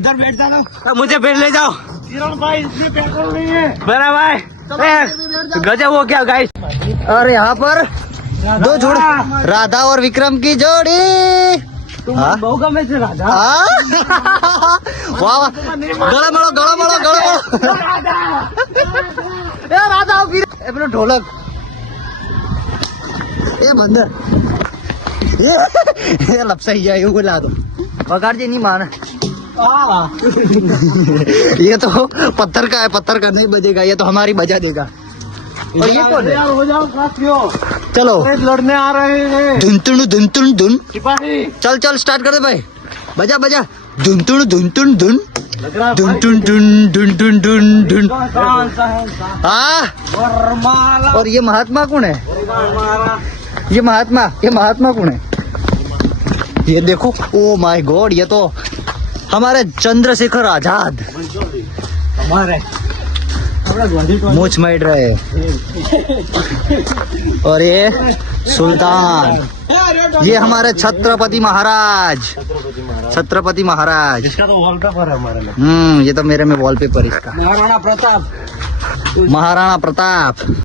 इधर बैठ जाना, मुझे बैठ ले जाओ किरण भाई, इसमें पेट्रोल नहीं है मेरा भाई। गजब हो क्या गाइस। और यहाँ पर दो जोड़ी, राधा और विक्रम की जोड़ी। બહુ ગમે છે રાધા। વાહ વાહ, ગળા મળો ગળા મળો ગળા મળો। એ રાધા એ પેલો ઢોલક એ બંદર એ લપસાઈ જાય એવું બોલા તો વગાડજે नहीं माना। ये तो पत्थर का है, पत्थर का नहीं बजेगा, ये तो हमारी बजा देगा। और ये कौन है? हो जाओ साथियों, चलो लड़ने आ रहे हैं धुन तुन धुन तुन धुन। सिपाही। चल चल स्टार्ट कर दे भाई, बजा बजा धुन तुन धुन तुन धुन लग रहा है धुन भाई टुन टुन धुन टुन टुन धुन। कौन सा है हाँ, वरमाला। और ये महात्मा कौन है? हमारा ये महात्मा कौन है? ये देखो, ओ माय गॉड, ये तो हमारे चंद्रशेखर आजाद हमारे मूछ माइट रहे। और ये सुल्तान, ये हमारे छत्रपति महाराज, छत्रपति महाराज। इसका तो वॉलपेपर है हमारे में। ये तो मेरे में वॉलपेपर इसका। महाराणा प्रताप। महाराणा प्रताप।